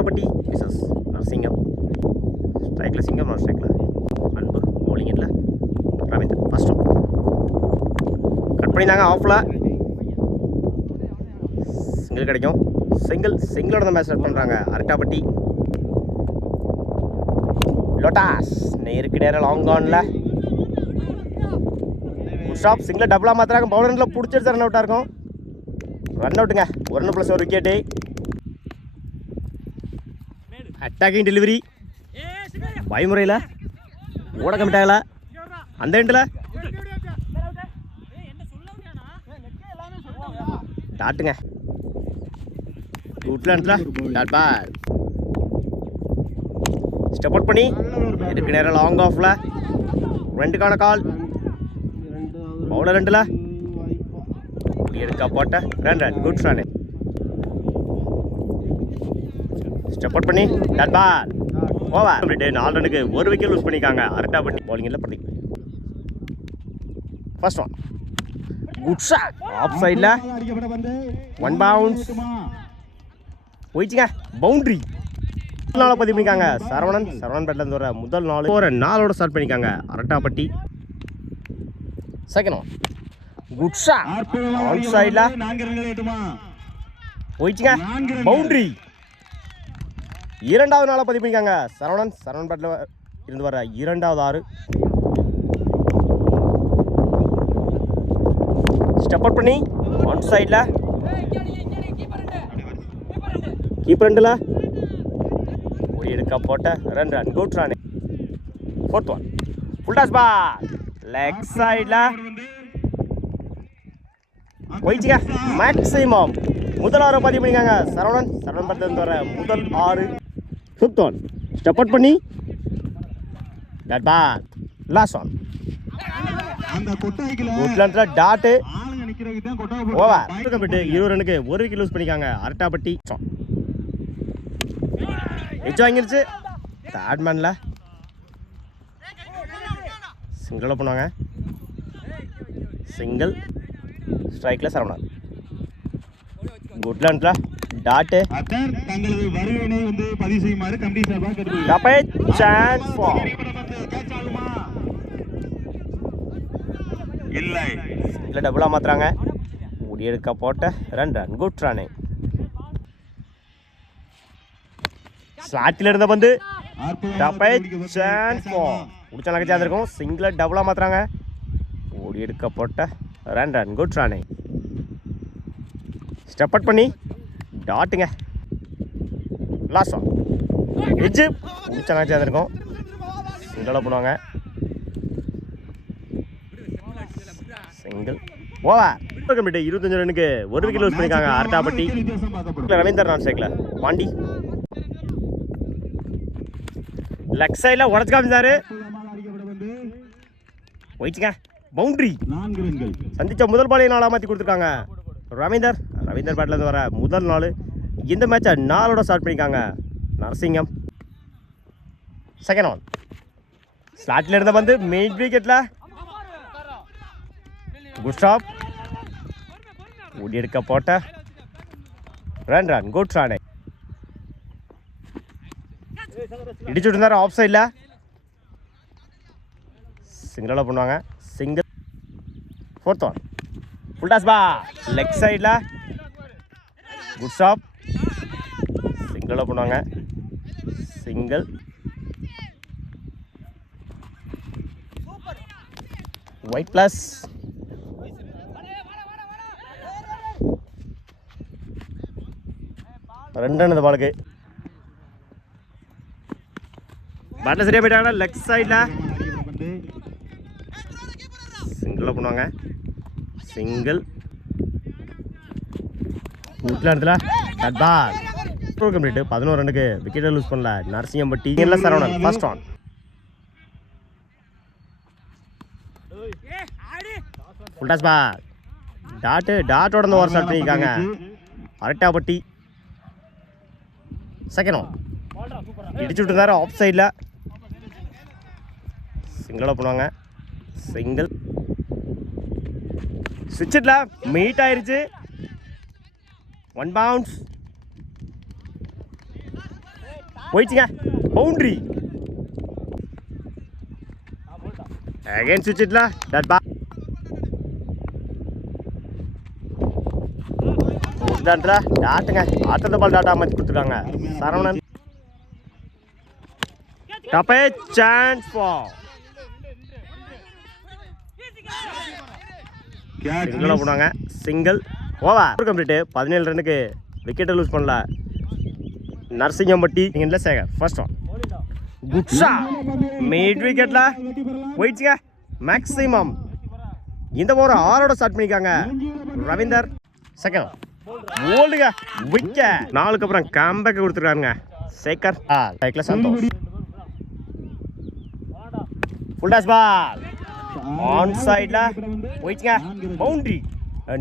Arattapatti Mrs Narasingam. ஸ்ட்ரைக்கில் சிங்கம், நான் ஸ்ட்ரைக்கில் அன்பு. பவுலிங் இல்லை ரவீந்தர். ஃபர்ஸ்ட் கட் பண்ணியிருந்தாங்க ஆஃபில். சிங்கிள் கிடைக்கும். சிங்கிளோட தான் மேட்ச் ஸ்டார்ட் பண்ணுறாங்க அரட்டாப்பட்டி. லோட்டாஸ் நேருக்கு நேரம் லாங் ஆனில் ஸ்டாப். சிங்கிள் டபுளாக மாற்றுறாங்க. பவுலரில் பிடிச்சிருச்சு. ரன் அவுட்டாக இருக்கும். ரன் அவுட்டுங்க. 1+1 விக்கெட்டு. அட்டாக்கிங் டெலிவரி பயமுறையில் ஓட கமிட்டாகல. அந்த எண்டில் டாட்டுங்க. Dot ball. ஸ்டெப் அவுட் பண்ணி இதுக்கு நேரம் லாங் ஆஃபில் 2க்கான கால். பவுலர் 2ல் எடுக்க போட்ட run. Good run. Step out பண்ணி டாட் பால். ஓவர். 4 ரன்னுக்கு 1 விக்கெட் லூஸ் பண்ணிக்காங்க அரட்டாப்பட்டி. பவுலிங்கில் Pradeep. First one good shot. Off சைடில் 1 பவுன்ஸ் போயிடுச்சுங்க. பவுண்ட்ரி. நாளை பதிவு பண்ணிக்காங்க சரவணன் பேட்டில் வர முதல் நாளோட ஸ்டார்ட் பண்ணிக்காங்க Arattappatti. Second one good shot. Off சைடில் போயிடுச்சுங்க. பவுண்ட்ரி. 2வது நாளை பதிவு பண்ணிக்காங்க சரவணன் பேட்டில் இருந்து வர 2வது 6. ஸ்டெப் அவுட் பண்ணி ஒன் சைடில் கீப்பர் 2ல் ஒரு எடுக்க போட்ட run. Good run. 4th one full toss ball. Leg சைடில் போயிடுச்சுங்க. மேக்ஸிமம் முதல் 6 பதிவு பண்ணிக்காங்க சரவணன் பேட்டில் இருந்து வர முதல் 6. 5th ஒன் ஸ்டெப் அவுட் பண்ணி டாட் பால். லாஸ்ட் ஒன் குட்லண்டில் டாட்டு. ஓவர். 20 ரன்னுக்கு 1 விக்கெட் லூஸ் பண்ணிக்காங்க அரட்டாப்பட்டி. எச்சு வாங்கிருச்சு. தேர்ட் மேனில் சிங்கிளில் பண்ணுவாங்க. சிங்கிள் ஸ்ட்ரைக்கில் சரவணன். குட்லண்டில் டாட்டு. சான்ஸ் ஃபார் இல்லை. டபுளாக மாற்றுறாங்க. முடி எடுக்க போட்ட ரன். Good run. ஸ்லாட்டில் இருந்த பந்து சான்ஸ் ஃபார் முடிச்சா நகைச்சாது இருக்கும். சிங்கிளை டபுளாக மாற்றுறாங்க. ஓடி எடுக்க போட்ட run. Good run. Step out பண்ணி டாட்டுங்க. லாஸ்ட் ஒன் எஜ்ஜு முடிச்சா நகைச்சாது இருக்கும். சிங்கிளாக பண்ணுவாங்க. சிங்கிள். ஓவர். 25 ரன்னுக்கு 1 விக்கெட் லூஸ் பண்ணிக்காங்க அரட்டாப்பட்டி. ரவீந்தர் நான் ஸ்ட்ரைக்கில் பாண்டி. லெக் சைடில் உடச்சு காமிச்சாரு. போயிடுச்சுங்க. பவுண்ட்ரி. சந்திச்ச முதல் பாலையை 4 மாற்றி கொடுத்துருக்காங்க ரவீந்தர் பேட்டில் இருந்து வர முதல் 4. இந்த மேட்சை 4ஓட ஸ்டார்ட் பண்ணிக்காங்க நரசிங்கம். செகண்ட் ஒன் ஸ்லாட்டில் இருந்த வந்து மெயின் விக்கெட்டில் குட் ஸ்டாப். ஓடி எடுக்க போட்ட ரன். Good run. இடிச்சு விட்டுருந்தாரு ஆஃப் சைடில். சிங்கிளாக பண்ணுவாங்க. Single. 4th one full toss ball. Leg சைடில் குட் ஸ்டாப். சிங்கிளாக பண்ணுவாங்க. சிங்கிள். Wide plus. ரெண்டு ரன் இந்த பாலுக்கு. பேட்டில் சரியாக போயிட்டாங்கன்னா லெக் சைடில் சிங்கிளாக பண்ணுவாங்க. சிங்கிள். வீட்டில் இடத்துல கட் பால். கம்ப்ளீட்டு. 11 ரன்னுக்கு விக்கெட்டை லூஸ் பண்ணல நரசிங்கம்பட்டி. இல்லை Saravanan. First one full toss ball. டாட்டோட இந்த ஓவர் ஸ்டார்ட் பண்ணியிருக்காங்க அரட்டாப்பட்டி. செகண்ட் ஒன் இடிச்சு விட்டுருந்தாரு ஆஃப் சைடில். சிங்கிளாக பண்ணுவாங்க. சிங்கிள். ஸ்விட்சில் மீட் ஆயிடுச்சு. 1 பவுன்ஸ். போயிடுச்சுங்க பவுண்டரி அகைன் சுவிட்ச் இட்ல டாட் பா டாட்ல டாட்டுங்க ஆட்டத பால் டாட்டா மாத்தி கொடுத்துட்டாங்க சரவணன் டப்பே சான்ஸ் ஃபார் சிங்கிளா போனாங்க சிங்கிள் ஓவர் கம்ப்ளீட் 17 ரன்னுக்கு விக்கெட்டை லூஸ் பண்ணல நரசிங்கம்பட்டி இல்லை Sekar first one good shot mid விக்கெட்ல போயிடுச்சுங்க மேக்ஸிமம் இந்த ஓவர் 6 ஸ்டார்ட் பண்ணிருக்காங்க ரவீந்தர் செகண்ட் ஓல்டுங்க விக்கெட் 4க்கு அப்புறம் கம்பேக் கொடுத்துருக்காங்க Sekar cycle Santhosh full toss ball on சைட்ல போயிடுச்சுங்க பவுண்டரி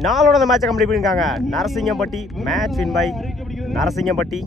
4 அந்த மேட்சை கம்ப்ளீட் பண்ணிருக்காங்க Narasingampatti match win by Narasingampatti